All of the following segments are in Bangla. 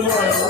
Señor.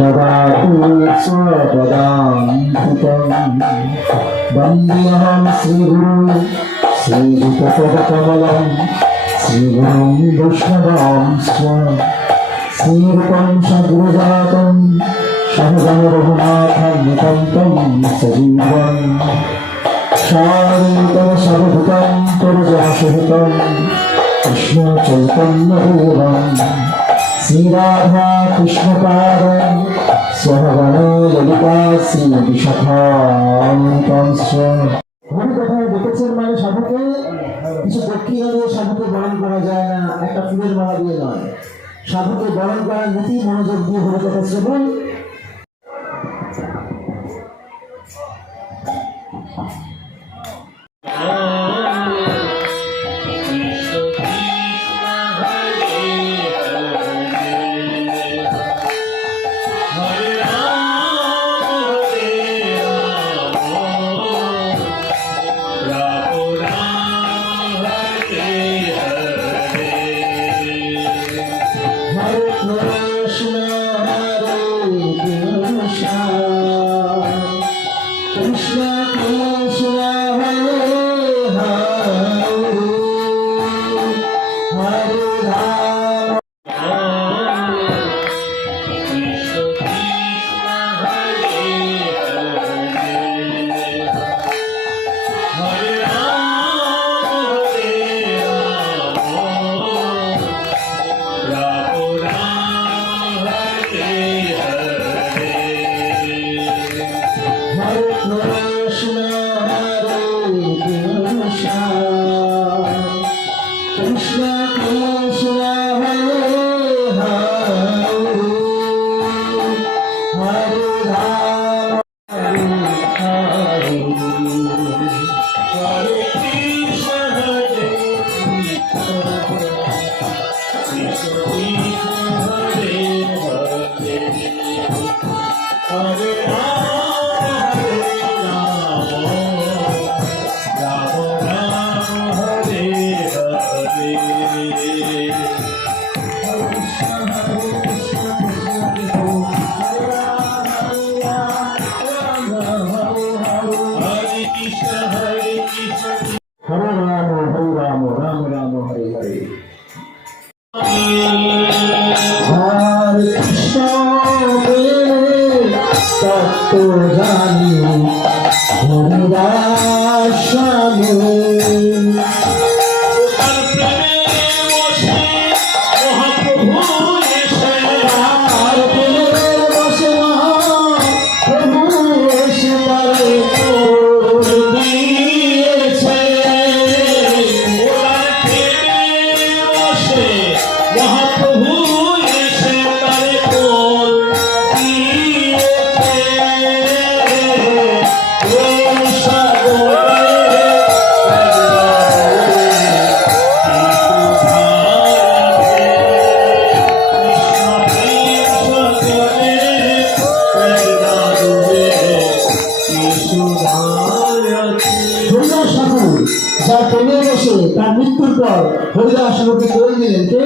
ददातु स्वपदान्तिकम् वन्द्यहं श्रीगुरु श्रीयुतपदकमलं श्रीगुरुं वैष्णवां स्व श्रीरूपं सद्गुरुजातं सहगं रघुनाथं सजीवम् शारीतं सर्वभूतं पुरुषसहितं कृष्ण শ্রীরাধা কৃষ্ণপাদম সহগণলিকাশ্রী বিশাখান্তম হরি কথায় ডেকেছেন মানে সাধুকে কিছু প্রক্রিয়া দিয়ে সাধুকে বরণ করা যায় না একটা ফুলের মালা দিয়ে নয় সাধুকে বরণ করার নীতি মনোযোগ দিয়ে হরি শ্রবণ Krishna তার পনেরো বছর তার মৃত্যুর পর হরিদাস লোকে করে দিলেন কে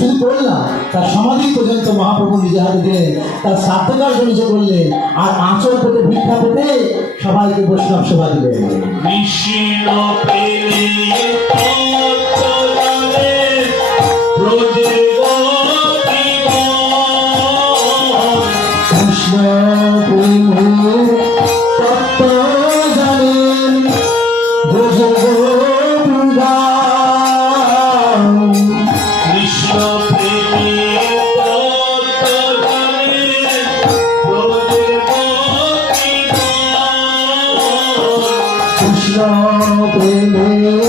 শুধু করে না তার সমাধি পর্যন্ত মহাপ্রভু নিজে হাতে দিলেন তার সার্থকার নিজে করলেন আর আঁচল পেতে ভিক্ষা পেতে সবাইকে বৈষ্ণব সেবা দিলেন প্রজে প্রেমের